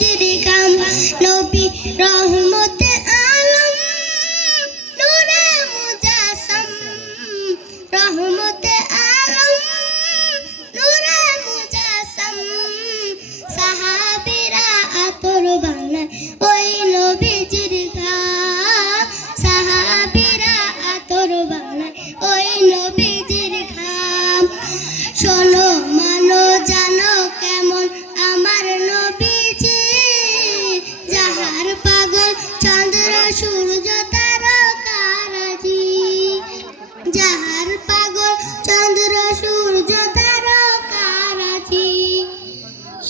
কাম নবী রহমতে আলম নূরে মুজাসসাম রহমতে আলম নূরে মুজাসসাম সাহাবীরা আতর বানায় ওই নবীজির ঘাম সাহাবীরা আতর বানায় ওই নবীজির ঘাম শোনো মানো জানো কেমন আমার নবীজি যাহার পাগল চন্দ্র সূর্য তারকারাজি যাহার পাগল চন্দ্র সূর্য তারকারাজি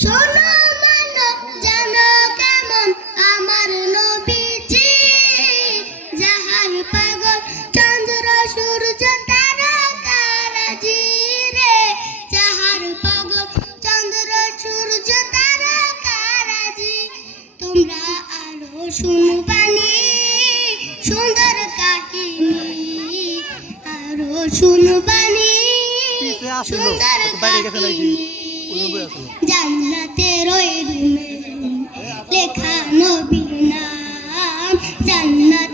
শোনো মানো জানো কেমন আমার নবীজি যাহার পাগল চন্দ্র সূর্য তারকারাজি রে যাহার পাগল চন্দ্র সূর্য তারকারাজি তোমরা আরো শুনবানি সুন্দর কাহিনী আরো শুনবানি সুন্দর কাহিনী জান্নাতের ওই রুমে লেখা নবীর নাম জান্নাত